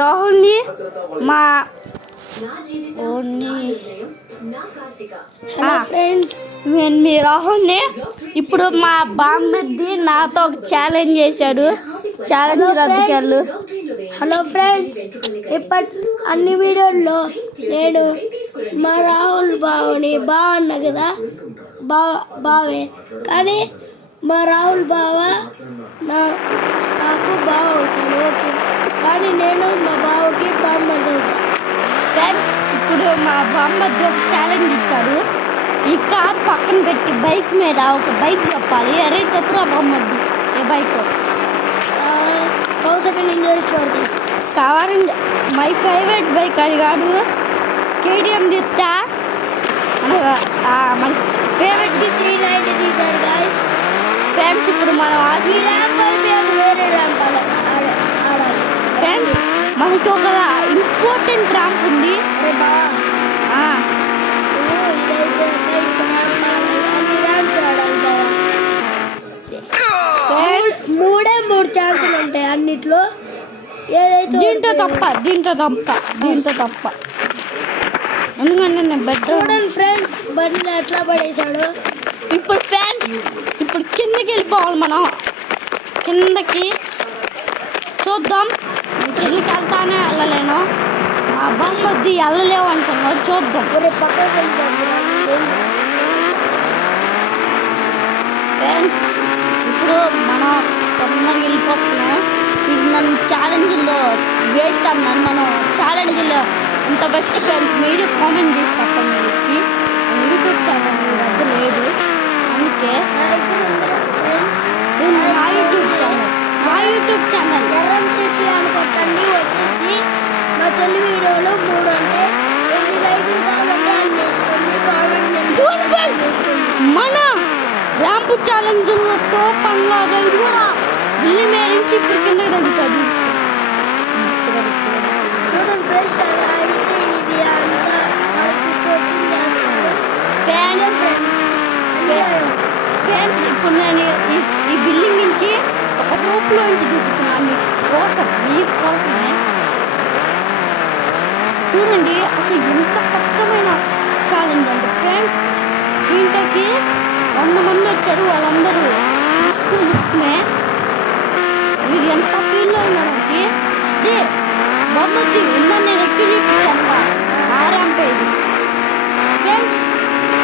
రాహుల్ని మా ఫ్రెండ్స్, నేను మీ రాహుల్ని. ఇప్పుడు మా బామ్మది నాతో ఒక ఛాలెంజ్ చేశాడు. ఛాలెంజ్ రద్దుకెళ్ళు. హలో ఫ్రెండ్స్, ఇప్పటి అన్ని వీడియోల్లో నేను మా రాహుల్ బావని అన్నా కదా, బావే. కానీ మా రాహుల్ బావ నాకు బావ అవుతాడు, ఓకే. కానీ నేను మా బావకి బామ్మది అవుతాను. ఫ్రెండ్స్, ఇప్పుడు మా బామ్మది ఒక ఛాలెంజ్ ఇచ్చాడు. ఈ కార్ పక్కన పెట్టి బైక్ మీద ఒక బైక్ చెప్పాలి. అరే చెప్పురా బామ్మది, ఏ బైక్? కావాలి. మై ఫేవరెట్ బైక్ అది కాదు, కేటీఎం చెప్తా. మన ఫేవరెట్ 390 తీశారు గాయస్. ఫ్రెండ్స్, ఇప్పుడు మనం వేరే ర్యాంప్ ఆడాలి. ఫ్రెండ్స్, మనకి ఒక ఇంపార్టెంట్ ర్యాంప్ ఉంది. మూడు ఛాన్సులు ఉంటాయి అన్నిట్లో. ఏదైతే దీంతో తప్ప ఎందుకంటే నేను చూడండి ఫ్రెండ్స్, బండి ఎట్లా పడేశాడు. ఇప్పుడు ఫ్రెండ్స్, ఇప్పుడు కిందకి వెళ్ళిపోవాలి. మనం కిందకి చూద్దాం. కిందకి వెళ్తానే వెళ్ళలేను. మా బామ్మది వెళ్ళలేవు అంటున్నావు, చూద్దాం. పక్కకి ఫ్రెండ్స్, ఇప్పుడు మనం తొందరగా వెళ్ళిపోతున్నాం. ఇది నన్ను ఛాలెంజ్లో వేస్తాం. నన్ను ఛాలెంజ్లో ఇంత బెస్ట్ ఫ్రెండ్స్ మీరు కామెంట్ చేసి చెప్పండి. యూట్యూబ్ ఛానల్ రద్దు లేదు, అందుకే మా యూట్యూబ్ ఛానల్ ఎర్రం సిటీ అనుకోకండి, వచ్చింది. మా చెల్లి వీడియోలో 3 అంటే 2 లైకులు కావాలంటే అని చేసుకోండి. కామెంట్ మన ర్యాంప్ ఛాలెంజ్లతో పనిలాగా ఇల్లు మేరించి ఇప్పుడు కిందకి తగ్గుతుంది. చూడండి ఫ్రెండ్స్, అది అయితే ఇది అంతా స్ట్రోకింగ్ చేస్తారు. ఫ్రెండ్స్, ఇప్పుడు నేను ఈ బిల్డింగ్ నుంచి ఒక రూప్లో నుంచి దూకుతున్నాను మీకోసమే. చూడండి అసలు ఎంత కష్టమైన ఛాలెంజ్ అండి ఫ్రెండ్స్. దీంట్లోకి 100 మంది వచ్చారు. వాళ్ళందరూ చూసుకునే మీరు ఎంత ఫీల్లో ఉన్నారంటే అదే బొమ్మకి ఉందని నేను ఎక్కి చూపించాను. ఆ ర్యాంప్ ఇది ఫ్రెండ్స్.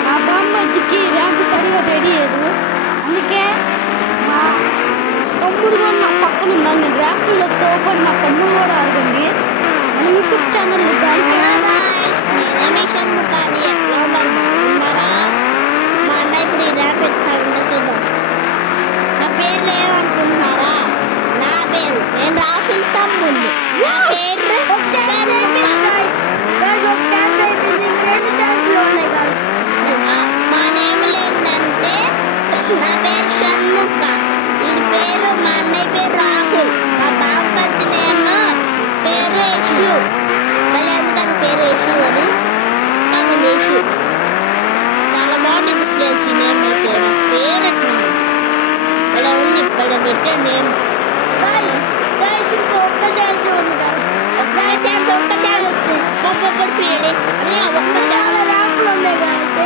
మా బామ్మకి ర్యాంప్ సరిగా తెలియదు, అందుకే మా తమ్ముడు కూడా నా పక్కన ఉన్నాను. నేను ర్యాంపులో తోపడి మా తమ్ముడు కూడా ఆడండి. మన యూట్యూబ్ ఛానల్ మా అన్న ఇప్పుడు ఈ ర్యాంప్ ఎత్తుకుంటూ చూద్దాం. నా పేరు ఏమనుకుంటున్నారా? నా పేరు నేను రాహుల్ తమ్ముడు. నా పేరు మా నేములు ఏంటంటే, నా పేరు షణ్ముఖ, వీడి పేరు మా అన్నయ్య పేరు రాహుల్, మా బామ్మది నేమో పేరు యశు. మళ్ళీ ఎందుకని పేరు యశు అని యశు చాలా బాగుంటుంది ఫ్రెండ్స్. ఈ నేమ్ అయితే నా ఫేవరెట్ నేమ్. ఇలా ఉంది, ఇక్కడ పెట్టే నేమ్. ఇంకా ఒక్క ఛాన్స్ ఉంది గాయస్. ఒక్క ఛాన్స్ చాలా ర్యాంపులు ఉన్నాయి గాయస్.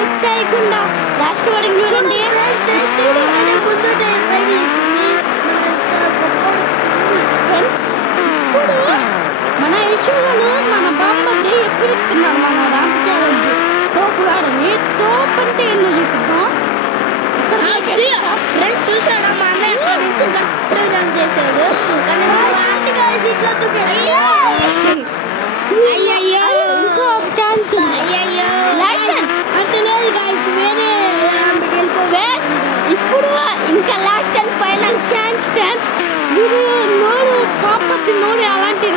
ఏం చేయకుండా లాస్ట్ వరకు చూడండి. ముందు టైర్ పైకి ఇప్పుడు మన ఇష్యూలను మన బామ్మది ఎక్కడిస్తున్నారు. మన ర్యాంప్ ఛాలెంజ్ తోపుగాడని తోపంటే ఎందుకు చెప్తున్నాం. ఫ్రెండ్స్ చూసాడా, మా అన్నయ్య నుంచి జంప్ చేశాడు. ఇట్లా ఇంకో ఛాన్స్ అంటే లేదు గాయస్, వేరే ర్యాంప్కి వెళ్ళిపోవచ్చు. ఇప్పుడు ఇంకా last and final chance friends. మీరు నోరు పాపతి నోరు అలాంటి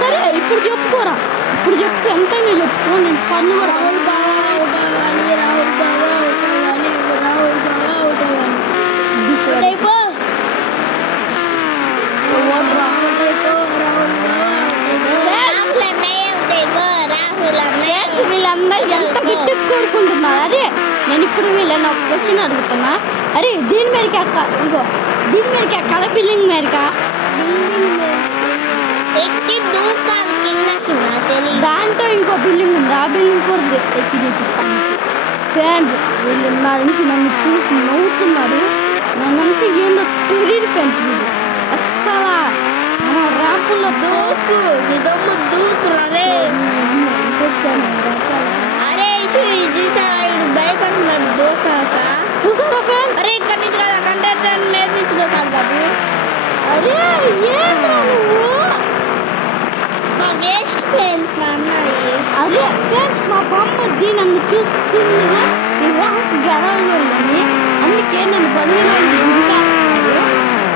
సరే ఇప్పుడు చెప్పుకోరా. ఇప్పుడు చెప్పుకో, ఎంతైనా చెప్పుకో. నేను పన్ను కూడా రాహుల్ బాగా అవుట్ అవ్వాలి, రాహుల్ బాగా అవుట్ అవ్వాలి, రాహుల్ బాగా అవుట్ అవ్వాలి. అయిపో వీళ్ళందరూ ఎంత గట్టి కోరుకుంటున్నారు. అదే నేను ఇప్పుడు వీళ్ళని ఒక క్వశ్చన్ అడుగుతున్నా. అరే దీని మీదకి ఇగో దీని మీదకి ఎక్కాల బిల్డింగ్ మీదకా? ఎక్కి దూకాలి కిందకి నాకు తెలియదు. దాంతో ఇంకో బిల్డింగ్ ఉంది, ఆ బిల్డింగ్ కూడా ఎక్కి చూపిస్తాను. ఫ్రెండ్స్ వీళ్ళు నా నుంచి నన్ను చూసి నవ్వుతున్నారు. నన్నంతా ఏందో తెలియదు ఫ్రెండ్స్. వీళ్ళు అస్సలు మన ర్యాంపుల్లో దూకు నిదమ్ము దూకులే. అరే భయపడుతున్నాడు దూకాక. చూసారా ఫ్రెండ్స్? అరే ఇక్కడ నుంచి కదా కంటెంట్ మీద నుంచి దూకాలి బాబు. అరే ఏంద్రా నువ్వు? మా వేస్ట్ ఫ్రెండ్స్ మా అమ్మాయి. అదే ఫ్రెండ్స్ మా బామ్మది నన్ను చూసుకుని గెలవని అందుకే నన్ను బండిలో దింపేస్తున్నాడు.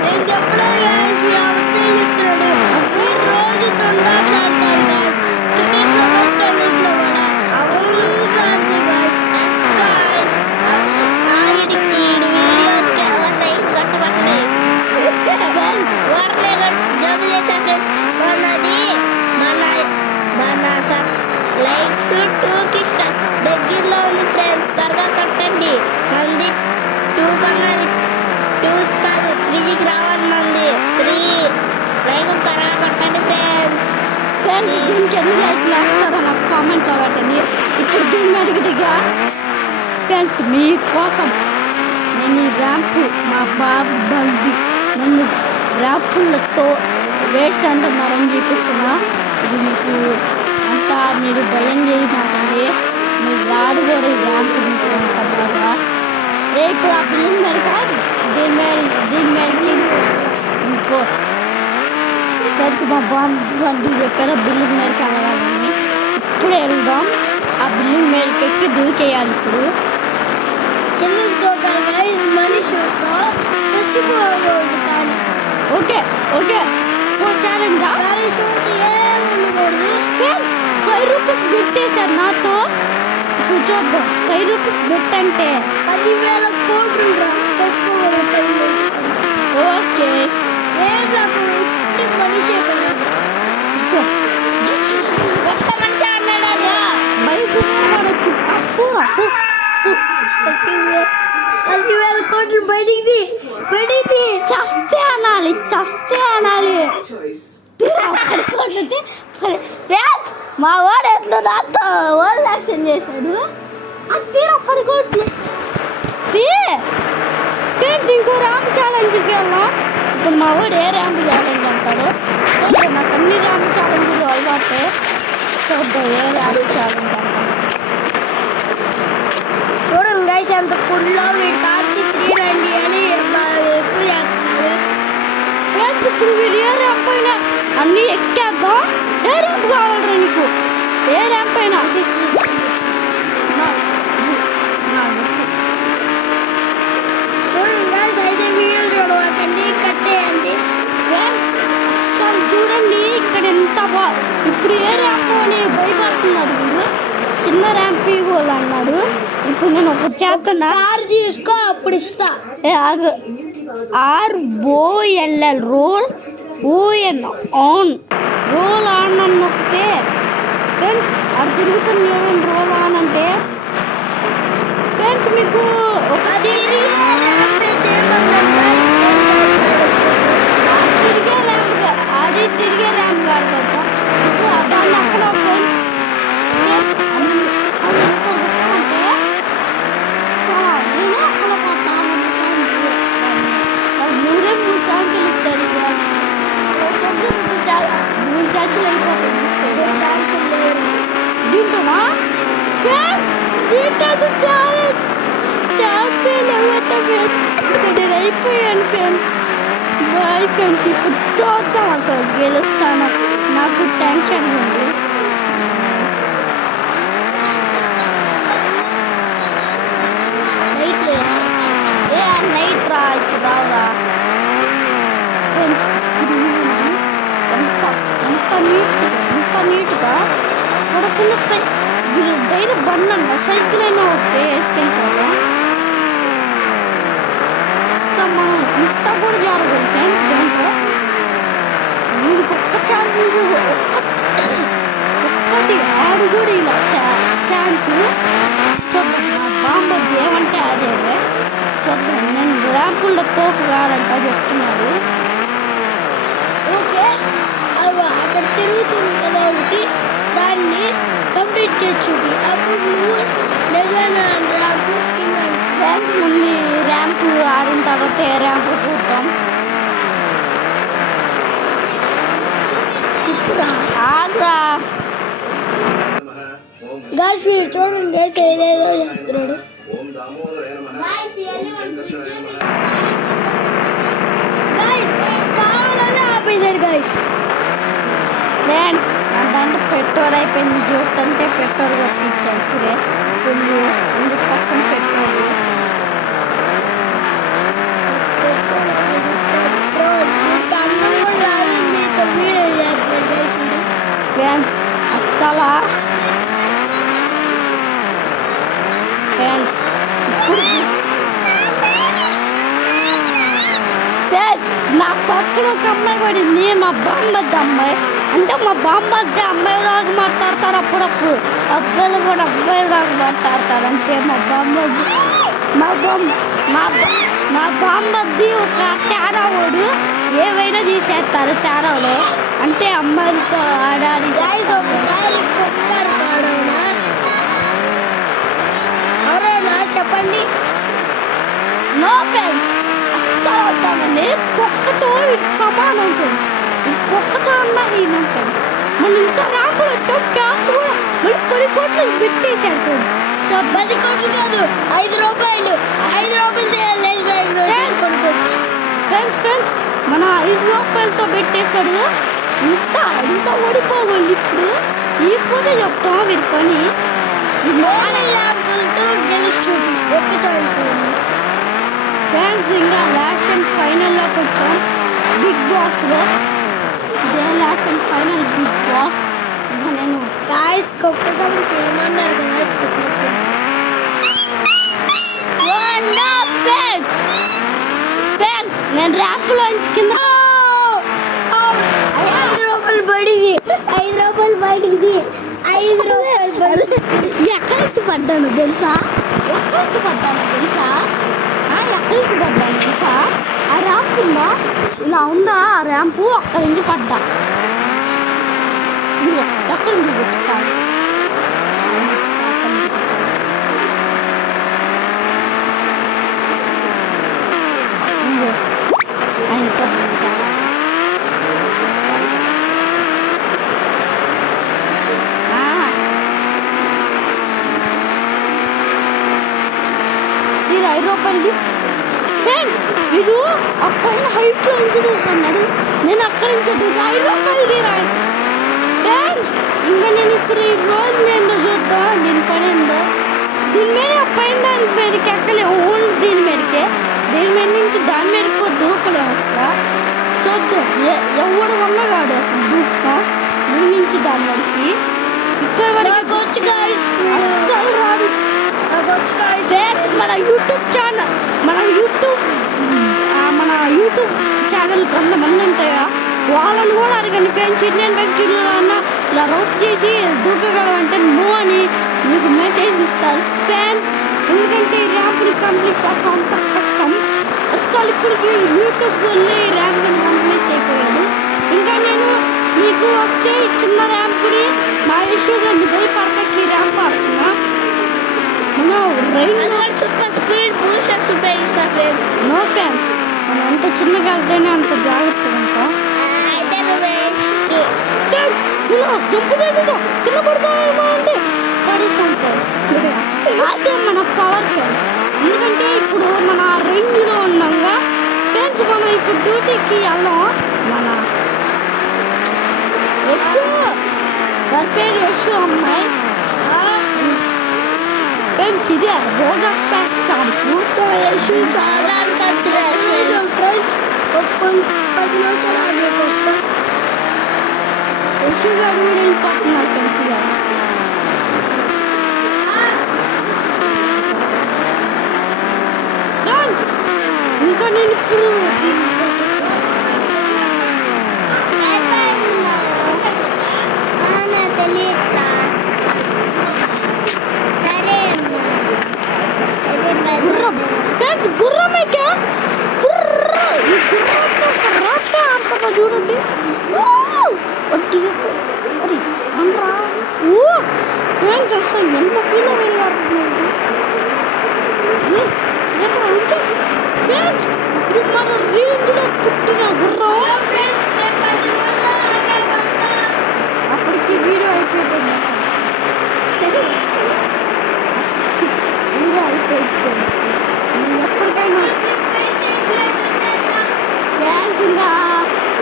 నేను చెప్పలేదు guys, వీడు అబద్ధం చెప్తున్నాడు. వీడు రోజు తొందరపడతాడు guys. క్రికెట్లో కూడా టెన్నిస్లో కూడా అవును లూజ్ అంతే guys. వీడి వీడియోస్కి ఎవరు లైక్ కట్టబట్టండి ఫ్రెండ్స్. ఎవరినే జోకు చేశారు ఫ్రెండ్స్. మన లైక్స్ 2కి దగ్గరలో ఉంది ఫ్రెండ్స్. త్వరగా కట్టండి. మంది 2 కన్నా 2 కాదు 3కి రావాలి. మంది 3 లైక్ త్వరగా కట్టండి ఫ్రెండ్స్. ఫ్రెండ్స్ దీనికి ఎన్ని లైక్లు వేస్తారో నాకు కామెంట్లో పెట్టండి. ఇప్పుడు దీన్ని అడిగిదిగా ఫ్రెండ్స్ మీకోసం నేను ఈ ర్యాంపు మా బాబు బండి నన్ను ర్యాంపులతో వేస్ట్ అంటున్నారని చూపిస్తున్నా. ఇది మీకు అంతా మీరు భయం చేయమాకండి. మీరు రాడు కూడా ఈ ర్యాంపు మీకు అంత బాగా. ఇప్పుడు ఆ బిల్డింగ్ మేరక దీని మేరకి ఇంకో ఫ్రెండ్స్ మా బండి చెప్పారు బిల్డింగ్ మేరకి వెళ్ళాలని. ఇప్పుడు వెళ్దాం. ఆ బిల్డింగ్ మేరకి ఎక్కి దూకేయాలి. ఇప్పుడు ఎందుకు దూకాలి మనిషితో చచ్చిపోకూడదు. కానీ ఓకే ఓకే ఛాలెంజ్ పారాషూట్ ఏం ఉండకూడదు. ఫ్రెండ్స్ 5 రూపీస్ పెట్టేశారు నాతో. ఇప్పుడు చూద్దాం 5 రూపీస్ బెట్ అంటే 10,000 కోట్లు చచ్చిపోకూడదు. ఓకే మనిషి ఒక్క మనిషి అన్నాడు. బయట వాడచ్చు. అప్పు అప్పు 10,000 కోట్లు బయటికి చస్తే అనాలి. మా వాడు ఎంత దాంతో ఓల్డ్ యాక్షన్ చేశాడు. అది తీరా 10 కోట్లు ఫ్రెండ్స్. ఇంకో ర్యాంప్ ఛాలెంజ్కి వెళ్ళాం. ఇప్పుడు మా వాడు ఏ ర్యాంప్ ఛాలెంజ్ అంటాడు. నాకు అన్ని ర్యాంప్ ఛాలెంజ్లు అలవాటే. చూద్దాం ఏ ర్యాంప్ ఛాలెంజ్ అంటాడు. చూడండి గైస్ ఎంత కుళ్ళో వీడి కార్కి 3 రండి అని ఎక్కువ చేస్తున్నారు. ఫ్రెండ్స్ ఇప్పుడు వీడు ఏ ర్యాంప్ అయినా అన్నీ ఎక్కేద్దాం. ఏ ర్యాంప్ కావాలరా నీకు? ఏ ర్యాంప్ అయినా చూడండి గైస్ అయితే వీడియో చూడవాకండి కట్టేయండి. ఫ్రెండ్స్ అసలు చూడండి ఇక్కడ ఎంత ఇప్పుడు ఏ ర్యాంప్ అని భయపడుతున్నాడు వీడు. చిన్న ర్యాంప్ ఇగోలు అన్నాడు. ఇప్పుడు నేను ఒక చేస్తున్నా. కార్ తీసుకో అప్పుడు ఇస్తా. ఆగు ROLL roll ON on roll on అని నొక్కితే ఫ్రెండ్స్ అది తిరుగుతుంది. రోల్ ఆన్ అంటే ఫ్రెండ్స్ మీకు ఒక తిరిగే ర్యాంప్ అది తిరిగే ర్యాంప్ కాదు. ఇప్పుడు దాన్ని అక్కడ ఫ్రెండ్స్ నేను అక్కడ పోతాను. 3 ఛాన్సులు ఇచ్చారు. 3 ఛాన్సులు అయిపోతుంది. దీంతోనా దీంతో ఛాన్సులు నేను అయిపోయాను ఫ్రెండ్స్. Bye friends. ఇప్పుడు చూద్దాం అసలు గెలుస్తాను. నాకు టెన్షన్ ఉంది. నైట్ రావరా ఫ్రెండ్స్. ఎంత నీట్గా పడకుండా డైరెక్ట్ బండి అన్న సైకిల్ అయినా ఒకటే వేసుకెళ్తారా. మనం ఇంత కూడా జరగదు ఫ్రెండ్స్. దాంట్లో వీడికి ఒక్క ఛాన్స్ ఒక్కటి ఆడు కూడా ఇలా ఛాన్స్ బాంబే తోపు కాడంట చెప్తున్నాడు. ఓకే అక్కడ తిరుగుతుంది కదా ఒకటి, దాన్ని కంప్లీట్ చేసి చూపి, అప్పుడు నువ్వు నిజమైన ర్యాంపు ఫ్రెండ్స్ ముందు ర్యాంపు ఆడిన తర్వాత ఏ ర్యాంపు చూద్దాం. ఇప్పుడు ఆగ్రా గాయస్ మీరు చూడండి గైస్ ఏదేదో చెప్తున్నాడు. గైస్ కావాలని ఆపేశాడు గైస్. ఫ్రెండ్స్ అంటే పెట్రోల్ అయిపోయింది, చూస్తుంటే పెట్రోల్ కొట్టించాను ఇప్పుడే ఫుల్ 100% పెట్రోల్. అన్నం కూడా రాదు, మీతో వీడియో చేస్తున్నాడు గైస్. ఫ్రెండ్స్ అస్సలు ఫ్రెండ్స్ ఇప్పుడు ఫ్రెండ్స్ నా పక్కన ఒక అమ్మాయి పడింది, మా బామ్మద్ది అమ్మాయి. అంటే మా బామ్మద్ది అమ్మాయి రాగు మాట్లాడతారు అప్పుడప్పుడు, అబ్బాయిలు కూడా అబ్బాయి రాగు మాట్లాడతారు. అంటే మా బామ్మద్ది మా బామ్మద్ది ఒక తేరావాడు, ఏవైనా తీసేస్తారు తేరాలో. అంటే అమ్మాయిలతో ఆడాలి. గైస్ ఒకసారి కుక్కర్ కాడవునా ఎవరైనా చెప్పండి. నో ఫ్రెండ్స్ అస్సలు వద్దామండి. కుక్కతో ఇది సమానం ఫ్రెండ్స్, ఇది కుక్కతో అన్న హీనం ఫ్రెండ్స్. మనం ఇంత ర్యాంపులు వచ్చాం, క్యాష్ కూడా మళ్ళీ 10 కోట్లు పెట్టేశారు ఫ్రెండ్స్. 10 కోట్లు కాదు, 5 రూపాయలు. 5 రూపాయలు కొనుక్కోవచ్చు ఫ్రెండ్స్. ఫ్రెండ్స్ మన 5 రూపాయలతో పెట్టేశారు. ఇంత ఓడిపోవాలి ఇప్పుడు. ఇప్పుడు చెప్తాం వీరి పని. ల్యాంపులతో గెలిచి చూపి ఒక్క ఛాన్స్ ఉంది. ఫ్రెండ్స్ ఇంకా లాస్ట్ అండ్ ఫైనల్లోకి వచ్చాం బిగ్ బాస్లో. ఇదే last and final big boss. ఇంకా నేను గాయస్ ఒక్కసారి చేయమన్నారు కదా, చేస్తున్నట్టు. ఫ్రెండ్స్ నేను ర్యాంపులోంచి కింద 5 రూపాయలు పడింది. 5 రూపాయలు పడింది. 5 రూపాయలు పడింది. ఎక్కడి నుంచి పడ్డాను తెలుసా? ఎక్కడి నుంచి పడ్డాను తెలుసా? ఆ ర్యాంప్ ఉందా, ఇలా ఉందా ఆ ర్యాంపు, అక్కడి నుంచి పడ్డా. ఎక్కడి నుంచి పెట్టుతాను ఇది 5 రూపాయలది. ఫ్రెండ్స్ వీడు ఆ పైన హైట్లో నుంచి చూస్తున్నాడు, నేను అక్కడి నుంచి 5 రూపాయలది రాయి. ఫ్రెండ్స్ ఇంకా నేను ఇప్పుడు ఈ రోజు నేను చూద్దాం దీని పని ఏందో. దీని మీద ఆ పైన దాని మీదకి ఎక్కలేము, ఓన్లీ దీని మీదకే. దీని మీద నుంచి దాని మీదకి దూకలేము అసలు. చూద్దాం ఎవడు వల్ల కాదు అసలు దూకుతాం దీని నుంచి దాని వరకు. ఇక్కడ వరకు వచ్చి గాయస్ అస్సలు రాదు. మన యూట్యూబ్ ఛానల్ మన యూట్యూబ్ ఛానల్ కొంతమంది ఉంటాయా, వాళ్ళని కూడా అడగండి ఫ్రెండ్స్. ఇండియన్ బ్యాంకులో అన్న ఇలా రౌట్ చేసి దూకగలమంటే నో అని మీకు మెసేజ్ ఇస్తారు ఫ్రెండ్స్. ఎందుకంటే ఈ ర్యాంపుని కంప్లీట్ చేస్తాం అంత కష్టం. అసలు ఇప్పటికి యూట్యూబ్ వల్లే ఈ ర్యాంపుని కంప్లీట్ చేయగలడు. ఇంకా నేను మీకు వస్తే ఈ చిన్న ర్యాంపుని మా ఇష్యూ గారిని భయపడతాకి ఈ ర్యాంప్ ఆడుతున్నా. సూపర్ స్పీడ్ బూస్టర్ ఉపయోగిస్తా ఫ్రెండ్స్. నో ఫ్రెండ్స్ మనం అంత చిన్నగా వెళ్తేనే అంత జాగ్రత్తగా ఉంటాం. అయితే వేస్ట్ జంపు చేసేదో కింద పడతామో అంటే పడేసాం ఫ్రెండ్స్. అదే మన పవర్ ఫ్రెండ్స్. ఎందుకంటే ఇప్పుడు మన రేంజ్లో ఉన్నాగా ఫ్రెండ్స్. మనం ఇప్పుడు డ్యూటీకి వెళ్ళాం. మన యశు వారి పేరు యశు అమ్మాయి ఫ్రెండ్స్. ఇదే రోగా ఫ్యాక్స్ షాంపూ. యశు చాలా ఫ్రెండ్స్. 10 నిమిషాలు అదేకి వస్తా. యశు గారు కూడా వెళ్ళిపోతున్నారు ఫ్రెండ్స్. ఇంకా నేను ఇప్పుడు సరే గుర్రం ఎక్కా. చూడండి ఫ్రెండ్స్ అసలు ఎంత ఫీల్ అయ్యారు ఫ్రెండ్స్ ఇది మన రేంజ్లో పుట్టిన గుర్రం అప్పటికి వీడియో అయిపోతుంది వీడియో అయిపోయింది ఫ్రెండ్స్ ఎప్పటికైనా ఫ్యాన్స్ ఇంకా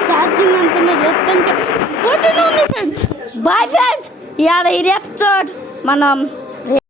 ఛార్జింగ్ అంతా చేస్తుంటే ఉంది ఫ్రెండ్స్ బాయ్ ఫ్రెండ్స్ ఇవాళ ఈ ఎపిసోడ్ మనం